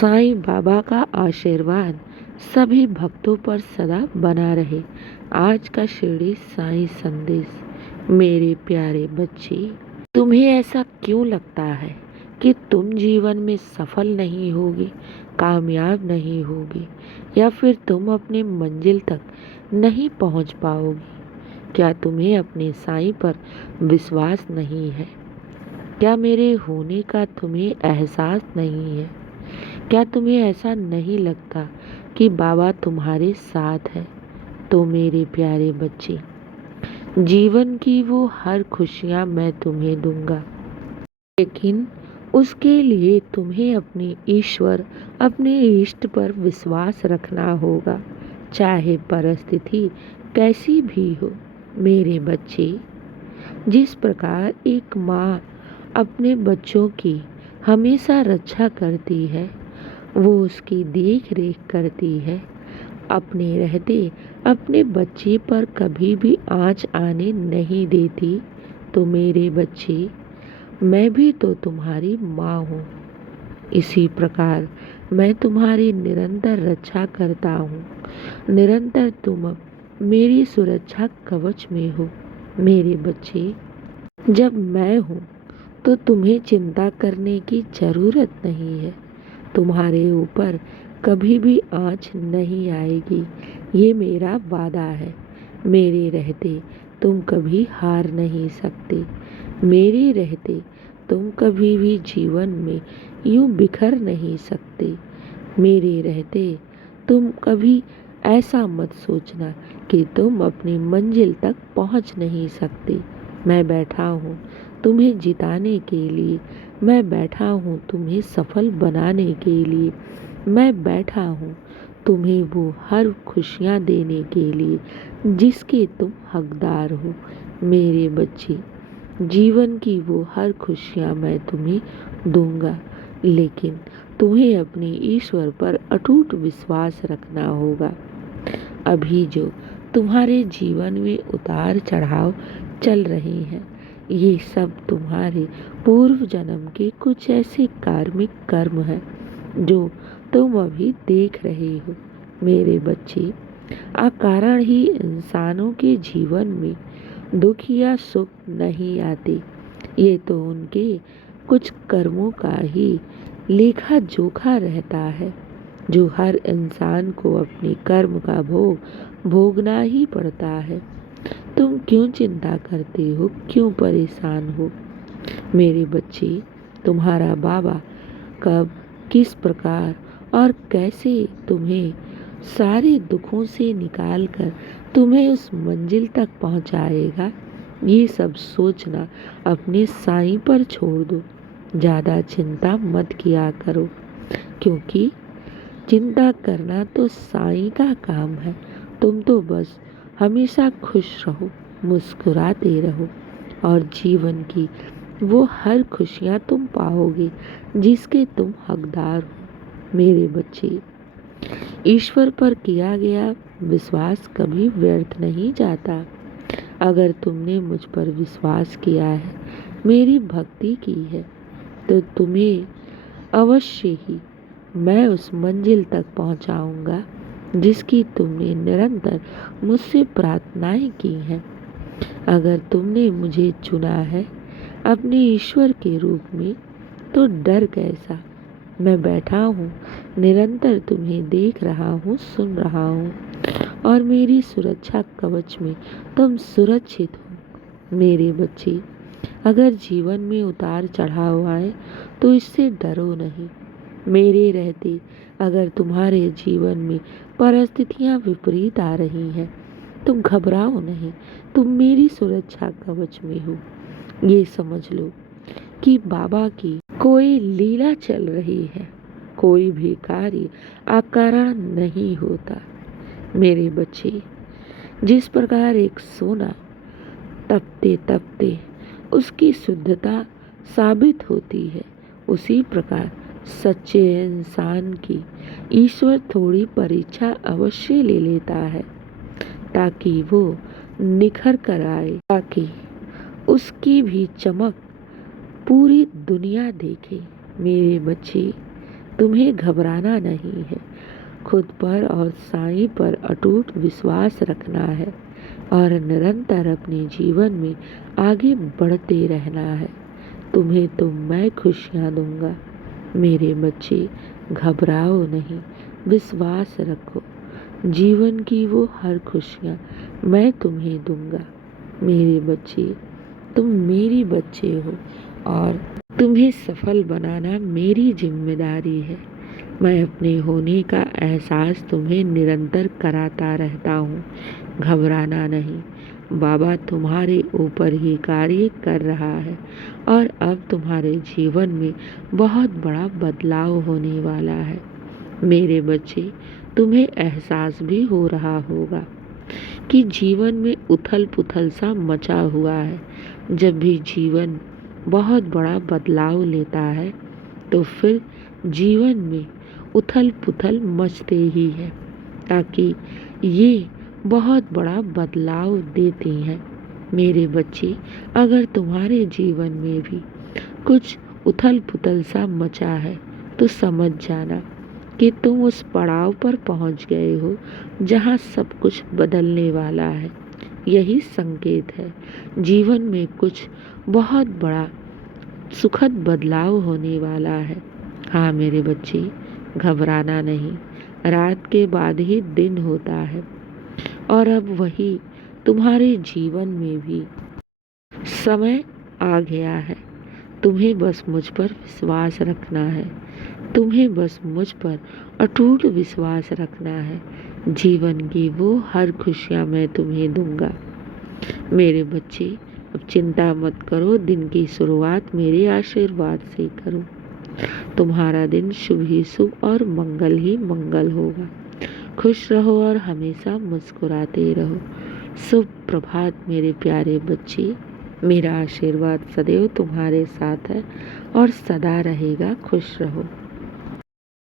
साईं बाबा का आशीर्वाद सभी भक्तों पर सदा बना रहे। आज का शिरडी साईं संदेश। मेरे प्यारे बच्चे, तुम्हें ऐसा क्यों लगता है कि तुम जीवन में सफल नहीं होगी, कामयाब नहीं होगी, या फिर तुम अपने मंजिल तक नहीं पहुंच पाओगी? क्या तुम्हें अपने साईं पर विश्वास नहीं है? क्या मेरे होने का तुम्हें एहसास नहीं है? क्या तुम्हें ऐसा नहीं लगता कि बाबा तुम्हारे साथ है? तो मेरे प्यारे बच्चे, जीवन की वो हर खुशियाँ मैं तुम्हें दूंगा, लेकिन उसके लिए तुम्हें अपने ईश्वर, अपने इष्ट पर विश्वास रखना होगा, चाहे परिस्थिति कैसी भी हो। मेरे बच्चे, जिस प्रकार एक माँ अपने बच्चों की हमेशा रक्षा करती है, वो उसकी देख रेख करती है, अपने रहते अपने बच्चे पर कभी भी आँच आने नहीं देती, तो मेरे बच्चे, मैं भी तो तुम्हारी माँ हूँ। इसी प्रकार मैं तुम्हारी निरंतर रक्षा करता हूँ। निरंतर तुम मेरी सुरक्षा कवच में हो। मेरे बच्चे, जब मैं हूँ तो तुम्हें चिंता करने की जरूरत नहीं है। तुम्हारे ऊपर कभी भी आँच नहीं आएगी, ये मेरा वादा है। मेरे रहते तुम कभी हार नहीं सकते। मेरे रहते तुम कभी भी जीवन में यूं बिखर नहीं सकते। मेरे रहते तुम कभी ऐसा मत सोचना कि तुम अपनी मंजिल तक पहुंच नहीं सकते। मैं बैठा हूँ तुम्हें जिताने के लिए। मैं बैठा हूँ तुम्हें सफल बनाने के लिए। मैं बैठा हूँ तुम्हें वो हर खुशियाँ देने के लिए जिसके तुम हकदार हो। मेरे बच्चे, जीवन की वो हर खुशियाँ मैं तुम्हें दूंगा, लेकिन तुम्हें अपने ईश्वर पर अटूट विश्वास रखना होगा। अभी जो तुम्हारे जीवन में उतार चढ़ाव चल रहे हैं, ये सब तुम्हारे पूर्व जन्म के कुछ ऐसे कार्मिक कर्म हैं जो तुम अभी देख रहे हो। मेरे बच्चे, अकारण ही इंसानों के जीवन में दुख या सुख नहीं आते। ये तो उनके कुछ कर्मों का ही लेखा जोखा रहता है, जो हर इंसान को अपने कर्म का भोग भोगना ही पड़ता है। तुम क्यों चिंता करते हो, क्यों परेशान हो? मेरे बच्चे, तुम्हारा बाबा कब, किस प्रकार और कैसे तुम्हें सारे दुखों से निकाल कर तुम्हें उस मंजिल तक पहुंचाएगा, ये सब सोचना अपने साईं पर छोड़ दो। ज़्यादा चिंता मत किया करो, क्योंकि चिंता करना तो साईं का काम है। तुम तो बस हमेशा खुश रहो, मुस्कुराते रहो, और जीवन की वो हर खुशियाँ तुम पाओगे जिसके तुम हकदार हो। मेरे बच्चे, ईश्वर पर किया गया विश्वास कभी व्यर्थ नहीं जाता। अगर तुमने मुझ पर विश्वास किया है, मेरी भक्ति की है, तो तुम्हें अवश्य ही मैं उस मंजिल तक पहुंचाऊंगा जिसकी तुमने निरंतर मुझसे प्रार्थनाएं की हैं। अगर तुमने मुझे चुना है अपने ईश्वर के रूप में, तो डर कैसा? मैं बैठा हूँ, निरंतर तुम्हें देख रहा हूँ, सुन रहा हूँ, और मेरी सुरक्षा कवच में तुम सुरक्षित हो। मेरे बच्चे, अगर जीवन में उतार चढ़ाव आए तो इससे डरो नहीं। मेरे रहते अगर तुम्हारे जीवन में परिस्थितियाँ विपरीत आ रही हैं, तो घबराओ नहीं, तुम मेरी सुरक्षा कवच में हो। ये समझ लो कि बाबा की कोई लीला चल रही है। कोई भी कार्य अकारण नहीं होता। मेरे बच्चे, जिस प्रकार एक सोना तपते तपते उसकी शुद्धता साबित होती है, उसी प्रकार सच्चे इंसान की ईश्वर थोड़ी परीक्षा अवश्य ले लेता है, ताकि वो निखर कर आए, ताकि उसकी भी चमक पूरी दुनिया देखे। मेरे बच्चे, तुम्हें घबराना नहीं है, खुद पर और साईं पर अटूट विश्वास रखना है और निरंतर अपने जीवन में आगे बढ़ते रहना है। तुम्हें तो मैं खुशियाँ दूंगा। मेरे बच्चे, घबराओ नहीं, विश्वास रखो। जीवन की वो हर खुशियाँ मैं तुम्हें दूंगा। मेरे बच्चे, तुम मेरी बच्चे हो और तुम्हें सफल बनाना मेरी जिम्मेदारी है। मैं अपने होने का एहसास तुम्हें निरंतर कराता रहता हूँ। घबराना नहीं, बाबा तुम्हारे ऊपर ही कार्य कर रहा है और अब तुम्हारे जीवन में बहुत बड़ा बदलाव होने वाला है। मेरे बच्चे, तुम्हें एहसास भी हो रहा होगा कि जीवन में उथल पुथल सा मचा हुआ है। जब भी जीवन बहुत बड़ा बदलाव लेता है तो फिर जीवन में उथल पुथल मचते ही है, ताकि ये बहुत बड़ा बदलाव देते हैं। मेरे बच्चे, अगर तुम्हारे जीवन में भी कुछ उथल पुथल सा मचा है तो समझ जाना कि तुम उस पड़ाव पर पहुंच गए हो जहां सब कुछ बदलने वाला है। यही संकेत है, जीवन में कुछ बहुत बड़ा सुखद बदलाव होने वाला है। हाँ मेरे बच्चे, घबराना नहीं, रात के बाद ही दिन होता है और अब वही तुम्हारे जीवन में भी समय आ गया है। तुम्हें बस मुझ पर विश्वास रखना है। तुम्हें बस मुझ पर अटूट विश्वास रखना है। जीवन की वो हर खुशियाँ मैं तुम्हें दूंगा। मेरे बच्चे, अब चिंता मत करो, दिन की शुरुआत मेरे आशीर्वाद से करो। तुम्हारा दिन शुभ ही शुभ और मंगल ही मंगल होगा। खुश रहो और हमेशा मुस्कुराते रहो। शुभ प्रभात मेरे प्यारे बच्चे। मेरा आशीर्वाद सदैव तुम्हारे साथ है और सदा रहेगा। खुश रहो।